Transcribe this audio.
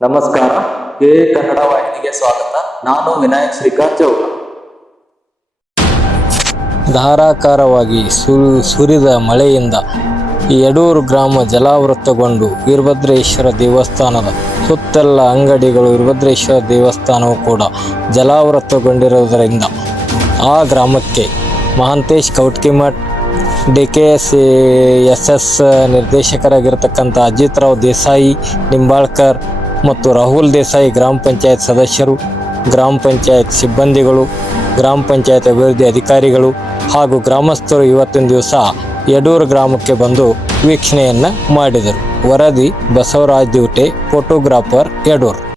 ನಮಸ್ಕಾರ. ಕೆ ಕನ್ನಡ ವಾಹಿನಿಗೆ ಸ್ವಾಗತ. ನಾನು ವಿನಾಯಕ್ ಶ್ರೀಕಾಂತ್ ಧಾರಾಕಾರವಾಗಿ ಸುರಿದ ಮಳೆಯಿಂದ ಯಡೂರು ಗ್ರಾಮ ಜಲಾವೃತಗೊಂಡು ವೀರಭದ್ರೇಶ್ವರ ದೇವಸ್ಥಾನದ ಸುತ್ತೆಲ್ಲ ಅಂಗಡಿಗಳು ವೀರಭದ್ರೇಶ್ವರ ದೇವಸ್ಥಾನವು ಕೂಡ ಜಲಾವೃತಗೊಂಡಿರುವುದರಿಂದ ಆ ಗ್ರಾಮಕ್ಕೆ Mahantesh Kautkimath D K S S S ನಿರ್ದೇಶಕರಾಗಿರ್ತಕ್ಕಂಥ Ajit Rao Desai, Nimbalkar ಮತ್ತು ರಾಹುಲ್ ದೇಸಾಯಿ ಗ್ರಾಮ ಪಂಚಾಯತ್ ಸದಸ್ಯರು, ಗ್ರಾಮ ಪಂಚಾಯತ್ ಸಿಬ್ಬಂದಿಗಳು, ಗ್ರಾಮ ಪಂಚಾಯತ್ ಅಭಿವೃದ್ಧಿ ಅಧಿಕಾರಿಗಳು ಹಾಗೂ ಗ್ರಾಮಸ್ಥರು ಇವತ್ತಿನ ದಿವಸ ಯಡೂರು ಗ್ರಾಮಕ್ಕೆ ಬಂದು ವೀಕ್ಷಣೆಯನ್ನು ಮಾಡಿದರು. ವರದಿ ಬಸವರಾಜ್ ದಿವಟೆ, ಫೋಟೋಗ್ರಾಫರ್ ಯಡೂರು.